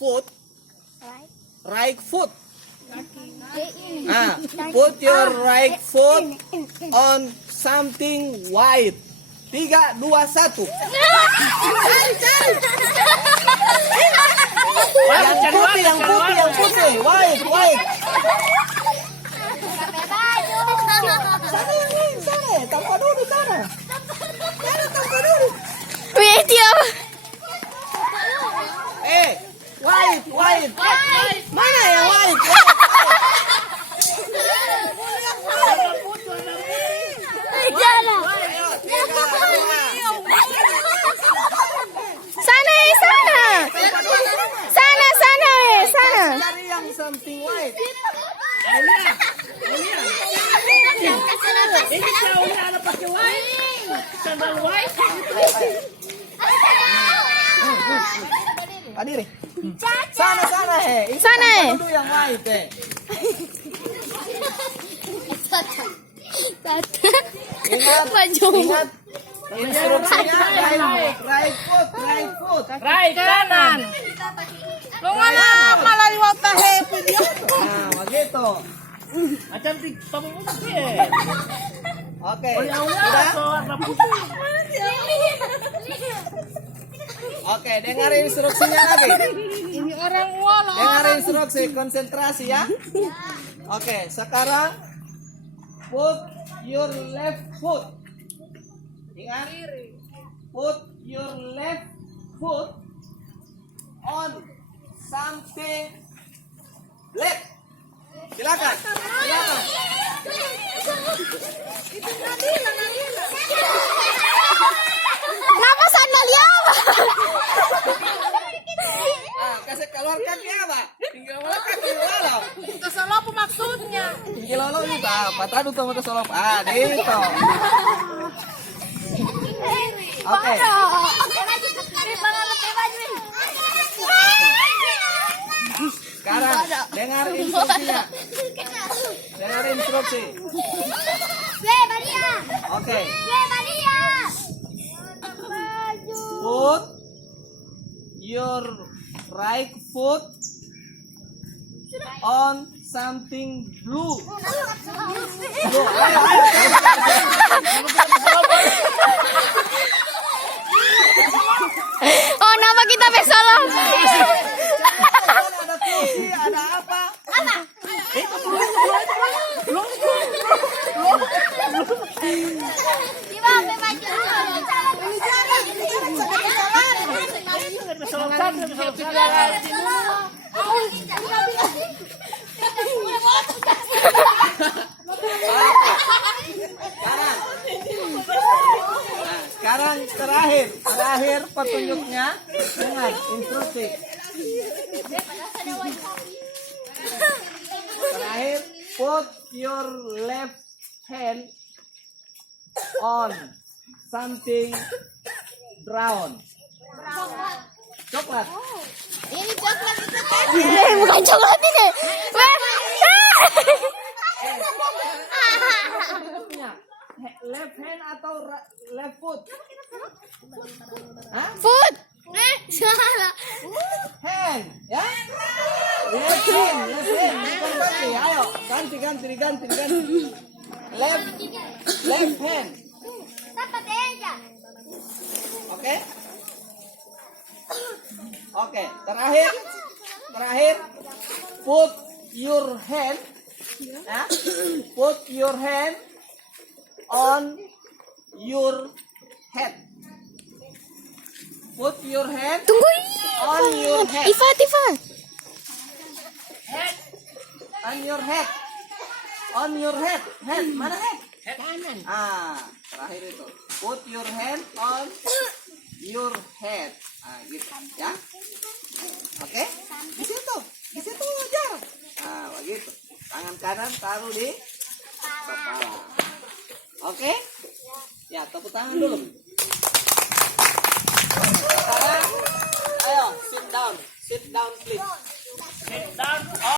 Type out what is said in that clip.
foot. Right foot. Put your right foot on something white. 3, 2, 1. Yang putih. White. Sana. Tampak dulu sana. Tampak dulu. Video. White. Mana yang white? Sana. Cari yang something white. Ini cowoknya ada pakai white. Sandal white. Adiri. Sana. Sana. Dulu yang white. Ingat. Instruksinya right foot. Right kanan. Lo malah liwat tahe video. Nah, begitu. Macam di pamungkas ya. Oke. Udah. Oke, dengar instruksinya lagi. Ini orang wala. Dengar instruksi, konsentrasi ya. Oke, sekarang put your left foot. Ingat? Put your left foot on something left. Silakan. Kenapa sandalnya? Kasih keluar kaki apa? Tinggal malah kaki walau. Kesel apa maksudnya? Tinggal lalu itu apa? Tadu sama kesolop. Itu. Oke. Sekarang dengar instruksinya. Dengar instruksi. Oke. Put your right foot on something blue. Blue. Oh, nama kita pesolong. Ada kursi, ada apa? Sekarang terakhir petunjuknya dengan instruksi. Terakhir, put your left hand on something brown. Coklat. Ini coklat itu kan? Bukan coklat ini. Left hand atau left foot? Hah? Food. Salah. Hand, ya? Left hand. Bukan kaki. Ayo, diganti. Left hand. Oke? Oke, terakhir put your hand, ya? Put your hand on your head. Put your hand Tunggu ini. on your head. Tifa. On your head. On your head. Head, mana head? Kanan. Terakhir itu. Put your hand on your head. Gitu, ya. Oke? Di situ ajar. Begitu. Tangan kanan taruh di kepala. Oke? Ya, tepuk tangan dulu. Sekarang, ayo, sit down please. Sit down.